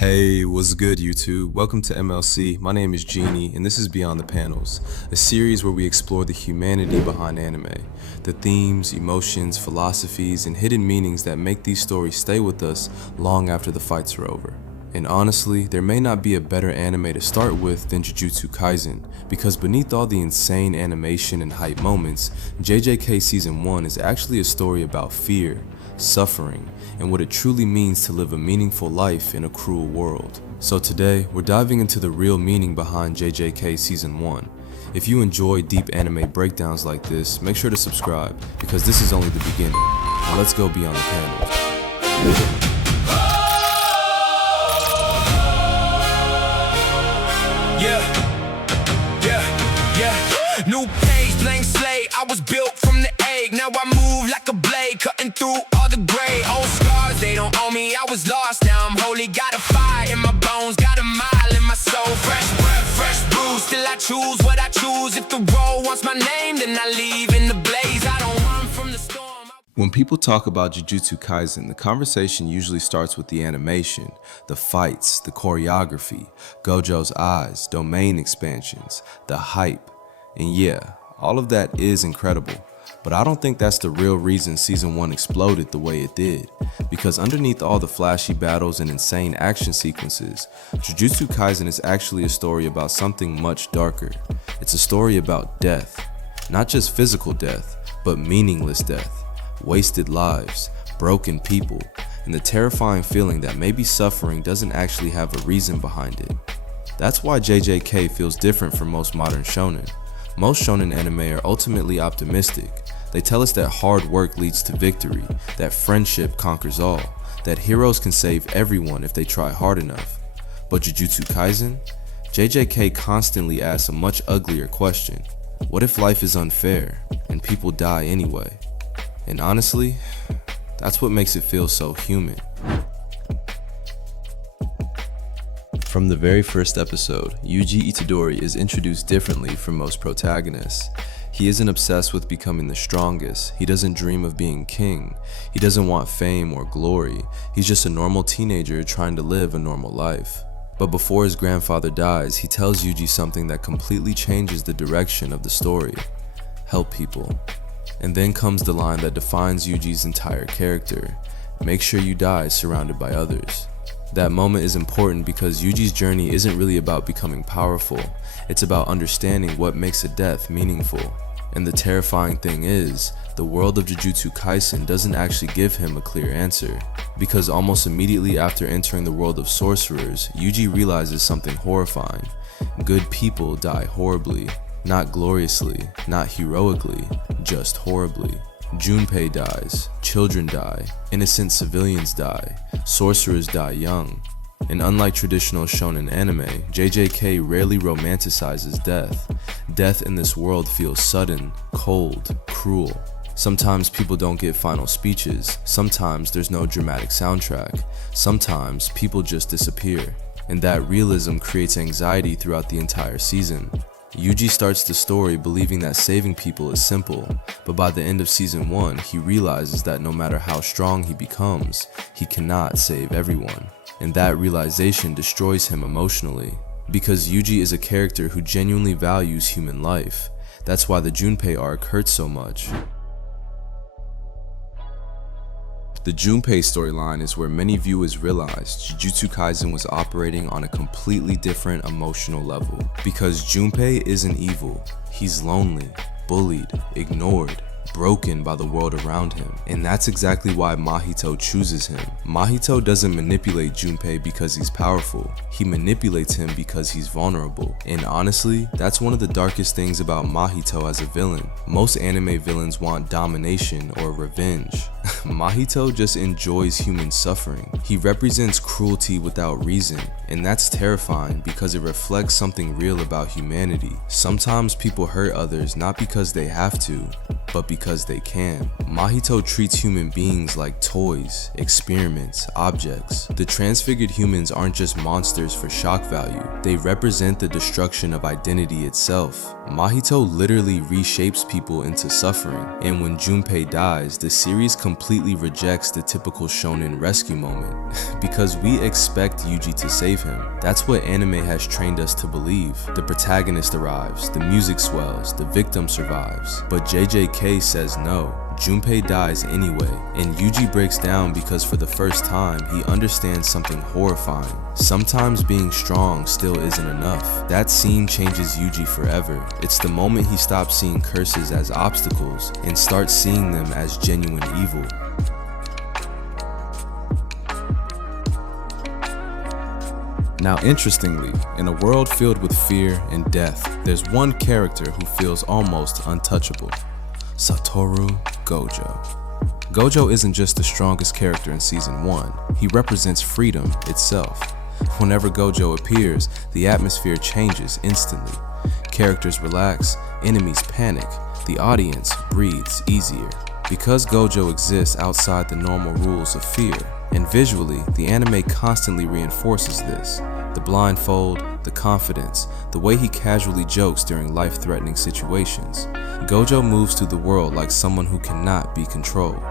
Hey, what's good YouTube? Welcome to MLC. My name is Genie and this is Beyond the Panels, a series where we explore the humanity behind anime, the themes, emotions, philosophies, and hidden meanings that make these stories stay with us long after the fights are over. And honestly, there may not be a better anime to start with than Jujutsu Kaisen, because beneath all the insane animation and hype moments, JJK Season 1 is actually a story about fear, suffering, and what it truly means to live a meaningful life in a cruel world. So today, we're diving into the real meaning behind JJK Season 1. If you enjoy deep anime breakdowns like this, make sure to subscribe, because this is only the beginning. Now let's go beyond the panels. New page, blank slate, I was built from the egg. Now I move like a blade, cutting through all the gray. Old scars, they don't own me, I was lost, now I'm holy. Got a fire in my bones, got a mile in my soul. Fresh breath, fresh brew, still I choose what I choose. If the road wants my name, then I leave in the blaze. I don't run from the storm. When people talk about Jujutsu Kaisen, the conversation usually starts with the animation, the fights, the choreography, Gojo's eyes, domain expansions, the hype. And yeah, all of that is incredible, but I don't think that's the real reason Season 1 exploded the way it did, because underneath all the flashy battles and insane action sequences, Jujutsu Kaisen is actually a story about something much darker. It's a story about death, not just physical death, but meaningless death, wasted lives, broken people, and the terrifying feeling that maybe suffering doesn't actually have a reason behind it. That's why JJK feels different from most modern shonen. Most shonen anime are ultimately optimistic. They tell us that hard work leads to victory, that friendship conquers all, that heroes can save everyone if they try hard enough. But Jujutsu Kaisen? JJK constantly asks a much uglier question. What if life is unfair and people die anyway? And honestly, that's what makes it feel so human. From the very first episode, Yuji Itadori is introduced differently from most protagonists. He isn't obsessed with becoming the strongest, he doesn't dream of being king, he doesn't want fame or glory, he's just a normal teenager trying to live a normal life. But before his grandfather dies, he tells Yuji something that completely changes the direction of the story. Help people. And then comes the line that defines Yuji's entire character. Make sure you die surrounded by others. That moment is important because Yuji's journey isn't really about becoming powerful, it's about understanding what makes a death meaningful. And the terrifying thing is, the world of Jujutsu Kaisen doesn't actually give him a clear answer, because almost immediately after entering the world of sorcerers, Yuji realizes something horrifying. Good people die horribly, not gloriously, not heroically, just horribly. Junpei dies, children die, innocent civilians die, sorcerers die young. And unlike traditional shonen anime, JJK rarely romanticizes death. Death in this world feels sudden, cold, cruel. Sometimes people don't get final speeches, sometimes there's no dramatic soundtrack, sometimes people just disappear. And that realism creates anxiety throughout the entire season. Yuji starts the story believing that saving people is simple, but by the end of Season 1, he realizes that no matter how strong he becomes, he cannot save everyone. And that realization destroys him emotionally, because Yuji is a character who genuinely values human life. That's why the Junpei arc hurts so much. The Junpei storyline is where many viewers realized Jujutsu Kaisen was operating on a completely different emotional level. Because Junpei isn't evil, he's lonely, bullied, ignored, broken by the world around him. And that's exactly why Mahito chooses him. Mahito doesn't manipulate Junpei because he's powerful, he manipulates him because he's vulnerable. And honestly, that's one of the darkest things about Mahito as a villain. Most anime villains want domination or revenge. Mahito just enjoys human suffering. He represents cruelty without reason, and that's terrifying because it reflects something real about humanity. Sometimes people hurt others not because they have to, but because they can. Mahito treats human beings like toys, experiments, objects. The transfigured humans aren't just monsters for shock value, they represent the destruction of identity itself. Mahito literally reshapes people into suffering, and when Junpei dies, the series completely rejects the typical shonen rescue moment because we expect Yuji to save him. That's what anime has trained us to believe. The protagonist arrives, the music swells, the victim survives. But JJK says no. Junpei dies anyway, and Yuji breaks down because for the first time, he understands something horrifying. Sometimes being strong still isn't enough. That scene changes Yuji forever. It's the moment he stops seeing curses as obstacles and starts seeing them as genuine evil. Now interestingly, in a world filled with fear and death, there's one character who feels almost untouchable. Satoru Gojo. Gojo isn't just the strongest character in Season 1, he represents freedom itself. Whenever Gojo appears, the atmosphere changes instantly. Characters relax, enemies panic, the audience breathes easier. Because Gojo exists outside the normal rules of fear, and visually, the anime constantly reinforces this. The blindfold, the confidence, the way he casually jokes during life-threatening situations. Gojo moves through the world like someone who cannot be controlled.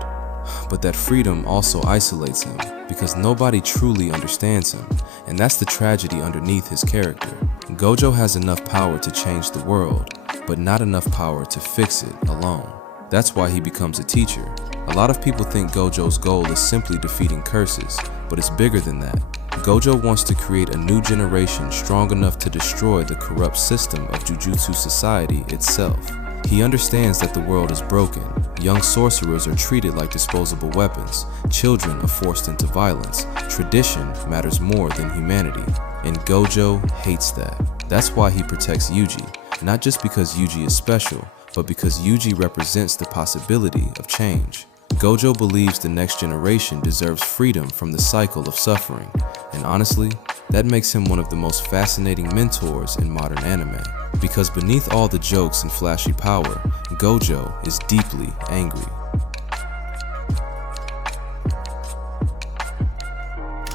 But that freedom also isolates him, because nobody truly understands him, and that's the tragedy underneath his character. Gojo has enough power to change the world, but not enough power to fix it alone. That's why he becomes a teacher. A lot of people think Gojo's goal is simply defeating curses, but it's bigger than that. Gojo wants to create a new generation strong enough to destroy the corrupt system of Jujutsu Society itself. He understands that the world is broken. Young sorcerers are treated like disposable weapons. Children are forced into violence. Tradition matters more than humanity. And Gojo hates that. That's why he protects Yuji, not just because Yuji is special, but because Yuji represents the possibility of change. Gojo believes the next generation deserves freedom from the cycle of suffering, and honestly, that makes him one of the most fascinating mentors in modern anime. Because beneath all the jokes and flashy power, Gojo is deeply angry.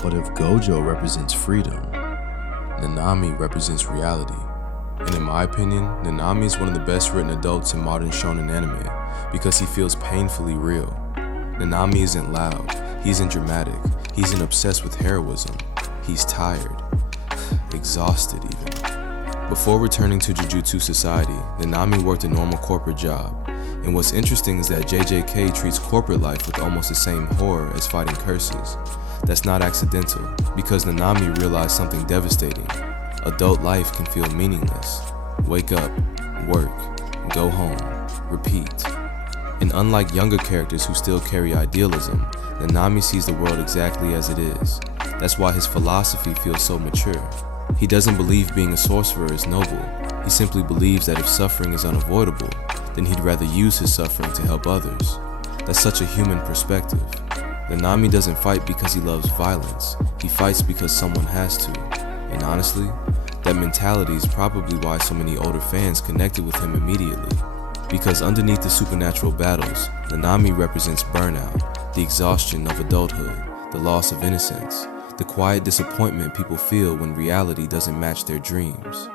But if Gojo represents freedom, Nanami represents reality. And in my opinion, Nanami is one of the best written adults in modern shonen anime because he feels painfully real. Nanami isn't loud, he isn't dramatic, he isn't obsessed with heroism. He's tired, exhausted even. Before returning to Jujutsu Society, Nanami worked a normal corporate job. And what's interesting is that JJK treats corporate life with almost the same horror as fighting curses. That's not accidental, because Nanami realized something devastating. Adult life can feel meaningless. Wake up, work, go home, repeat. And unlike younger characters who still carry idealism, Nanami sees the world exactly as it is. That's why his philosophy feels so mature. He doesn't believe being a sorcerer is noble. He simply believes that if suffering is unavoidable, then he'd rather use his suffering to help others. That's such a human perspective. Nanami doesn't fight because he loves violence. He fights because someone has to. And honestly, that mentality is probably why so many older fans connected with him immediately. Because underneath the supernatural battles, Nanami represents burnout, the exhaustion of adulthood, the loss of innocence, the quiet disappointment people feel when reality doesn't match their dreams.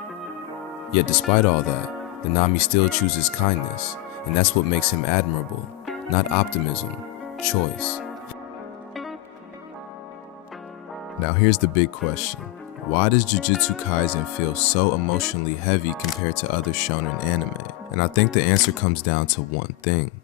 Yet despite all that, Nanami still chooses kindness, and that's what makes him admirable, not optimism, choice. Now here's the big question. Why does Jujutsu Kaisen feel so emotionally heavy compared to other shonen anime? And I think the answer comes down to one thing.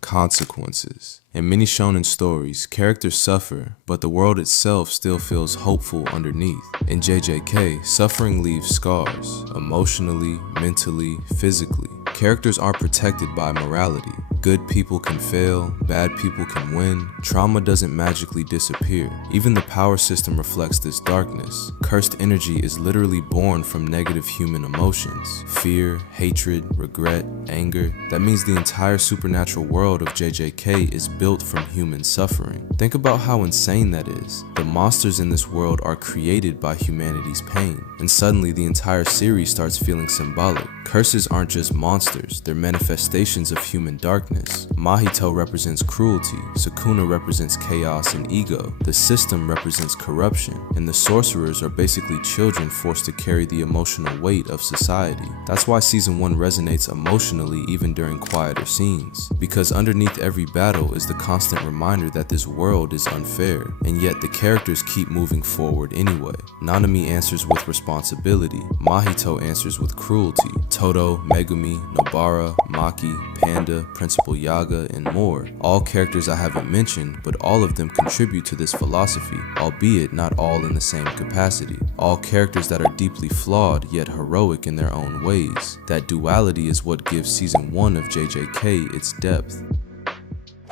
Consequences. In many shonen stories, characters suffer, but the world itself still feels hopeful underneath. In JJK, suffering leaves scars, emotionally, mentally, physically. Characters aren't protected by morality. Good people can fail, bad people can win. Trauma doesn't magically disappear. Even the power system reflects this darkness. Cursed energy is literally born from negative human emotions. Fear, hatred, regret, anger. That means the entire supernatural world of JJK is built from human suffering. Think about how insane that is. The monsters in this world are created by humanity's pain. And suddenly the entire series starts feeling symbolic. Curses aren't just monsters, they're manifestations of human darkness. darkness. Mahito represents cruelty, Sukuna represents chaos and ego, the system represents corruption, and the sorcerers are basically children forced to carry the emotional weight of society. That's why season 1 resonates emotionally even during quieter scenes, because underneath every battle is the constant reminder that this world is unfair, and yet the characters keep moving forward anyway. Nanami answers with responsibility, Mahito answers with cruelty, Todo, Megumi, Nobara, Maki, Panda, Principal Yaga, and more. All characters I haven't mentioned, but all of them contribute to this philosophy, albeit not all in the same capacity. All characters that are deeply flawed yet heroic in their own ways. That duality is what gives season 1 of JJK its depth.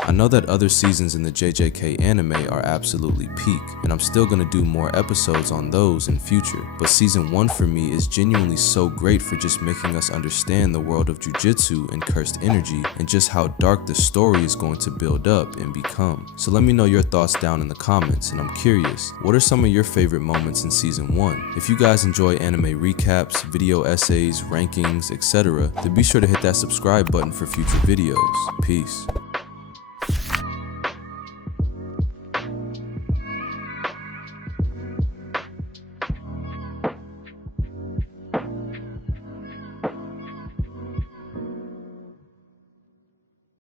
I know that other seasons in the JJK anime are absolutely peak, and I'm still gonna do more episodes on those in future, but season 1 for me is genuinely so great for just making us understand the world of Jujutsu and cursed energy, and just how dark the story is going to build up and become. So let me know your thoughts down in the comments, and I'm curious, what are some of your favorite moments in season 1? If you guys enjoy anime recaps, video essays, rankings, etc., then be sure to hit that subscribe button for future videos. Peace.